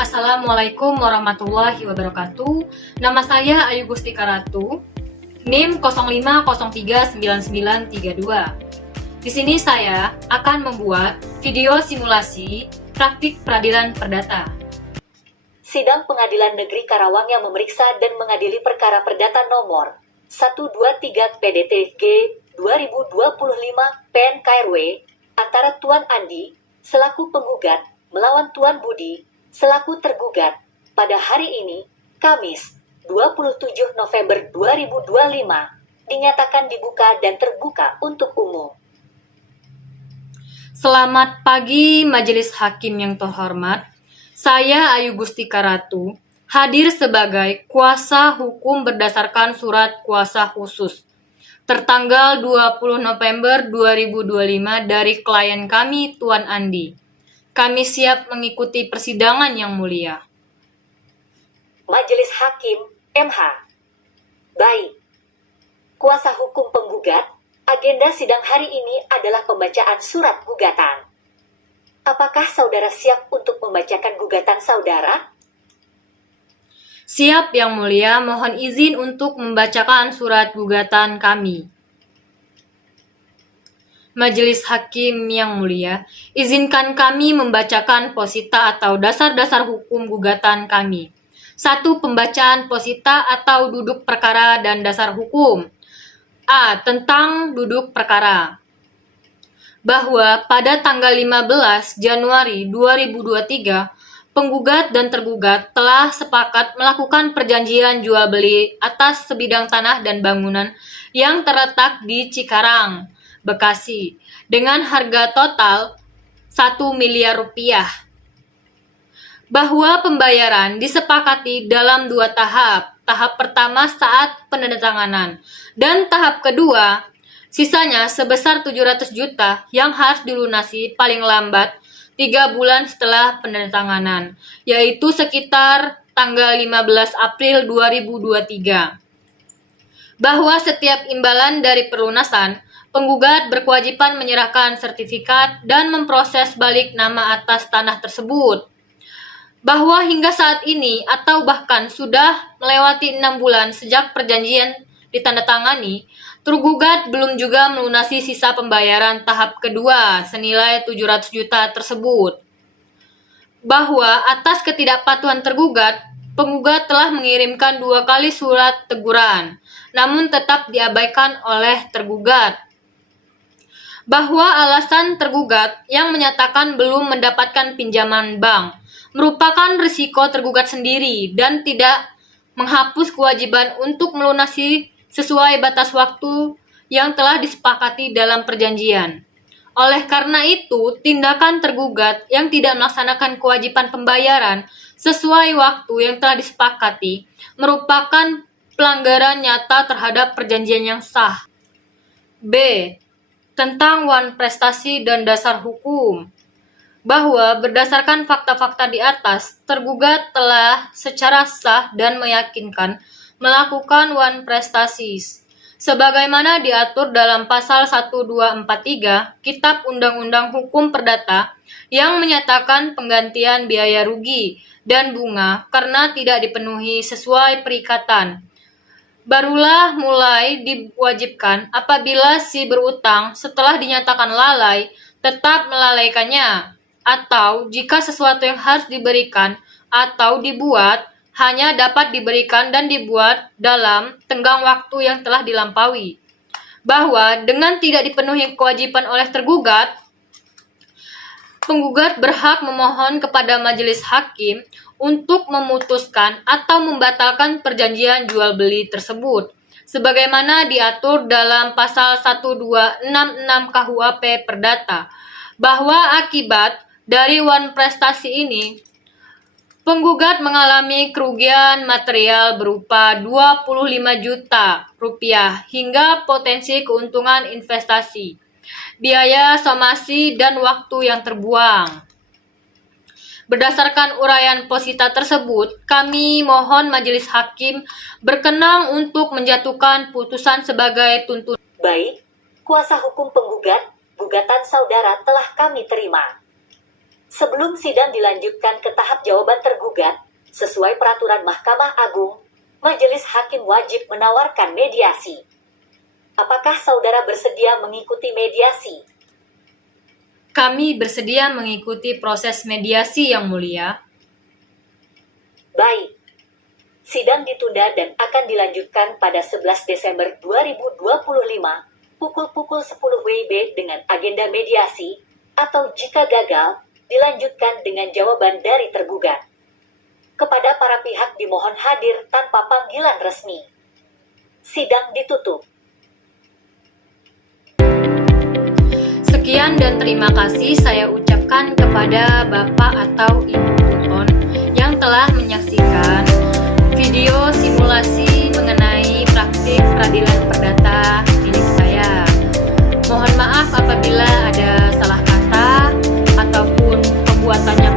Assalamualaikum warahmatullahi wabarakatuh. Nama saya Ayu Gustika Ratu, NIM 05039932. Di sini saya akan membuat video simulasi praktik peradilan perdata. Sidang Pengadilan Negeri Karawang yang memeriksa dan mengadili perkara perdata nomor 123 PDT G 2025 PNKRW antara Tuan Andi selaku penggugat melawan Tuan Budi selaku tergugat pada hari ini, Kamis, 27 November 2025, dinyatakan dibuka dan terbuka untuk umum. Selamat pagi Majelis Hakim yang terhormat. Saya Ayu Gustika Ratu, hadir sebagai kuasa hukum berdasarkan surat kuasa khusus tertanggal 20 November 2025 dari klien kami Tuan Andi. Kami siap mengikuti persidangan yang mulia. Majelis Hakim MH. Baik. Kuasa hukum penggugat, agenda sidang hari ini adalah pembacaan surat gugatan. Apakah saudara siap untuk membacakan gugatan saudara? Siap yang mulia, mohon izin untuk membacakan surat gugatan kami. Majelis Hakim yang mulia, izinkan kami membacakan posita atau dasar-dasar hukum gugatan kami. 1. Pembacaan posita atau duduk perkara dan dasar hukum. A. Tentang duduk perkara. Bahwa pada tanggal 15 Januari 2023, penggugat dan tergugat telah sepakat melakukan perjanjian jual beli atas sebidang tanah dan bangunan yang terletak di Cikarang, Bekasi, dengan harga total 1 miliar rupiah. Bahwa pembayaran disepakati dalam 2 tahap. Tahap pertama saat penandatanganan dan tahap kedua sisanya sebesar 700 juta yang harus dilunasi paling lambat 3 bulan setelah penandatanganan, yaitu sekitar tanggal 15 April 2023. Bahwa setiap imbalan dari pelunasan, penggugat berkewajiban menyerahkan sertifikat dan memproses balik nama atas tanah tersebut. Bahwa hingga saat ini atau bahkan sudah melewati 6 bulan sejak perjanjian ditandatangani, tergugat belum juga melunasi sisa pembayaran tahap kedua senilai 700 juta tersebut. Bahwa atas ketidakpatuhan tergugat, penggugat telah mengirimkan 2 kali surat teguran, namun tetap diabaikan oleh tergugat. Bahwa alasan tergugat yang menyatakan belum mendapatkan pinjaman bank merupakan risiko tergugat sendiri dan tidak menghapus kewajiban untuk melunasi sesuai batas waktu yang telah disepakati dalam perjanjian. Oleh karena itu, tindakan tergugat yang tidak melaksanakan kewajiban pembayaran sesuai waktu yang telah disepakati merupakan pelanggaran nyata terhadap perjanjian yang sah. B. Tentang wan prestasi dan dasar hukum. Bahwa berdasarkan fakta-fakta di atas, tergugat telah secara sah dan meyakinkan melakukan wan prestasi sebagaimana diatur dalam pasal 1243 Kitab Undang-Undang Hukum Perdata yang menyatakan penggantian biaya rugi dan bunga karena tidak dipenuhi sesuai perikatan barulah mulai diwajibkan apabila si berutang setelah dinyatakan lalai tetap melalaikannya, atau jika sesuatu yang harus diberikan atau dibuat hanya dapat diberikan dan dibuat dalam tenggang waktu yang telah dilampaui. Bahwa dengan tidak dipenuhi kewajiban oleh tergugat, penggugat berhak memohon kepada majelis hakim untuk memutuskan atau membatalkan perjanjian jual beli tersebut sebagaimana diatur dalam pasal 1266 KUHP Perdata. Bahwa akibat dari wan prestasi ini, penggugat mengalami kerugian material berupa 25 juta rupiah hingga potensi keuntungan investasi, biaya somasi, dan waktu yang terbuang. Berdasarkan uraian posita tersebut, kami mohon majelis hakim berkenan untuk menjatuhkan putusan sebagai tuntutan. Baik, kuasa hukum penggugat, gugatan saudara telah kami terima. Sebelum sidang dilanjutkan ke tahap jawaban tergugat, sesuai peraturan Mahkamah Agung, Majelis Hakim wajib menawarkan mediasi. Apakah saudara bersedia mengikuti mediasi? Kami bersedia mengikuti proses mediasi yang mulia. Baik. Sidang ditunda dan akan dilanjutkan pada 11 Desember 2025 pukul 10 WIB dengan agenda mediasi, atau jika gagal, dilanjutkan dengan jawaban dari tergugat. Kepada para pihak dimohon hadir tanpa panggilan resmi. Sidang ditutup. Sekian dan terima kasih saya ucapkan kepada Bapak atau Ibu Tuton yang telah menyaksikan video simulasi mengenai praktik peradilan perdata milik saya. Mohon maaf apabila ada salah kata ataupun pembuatannya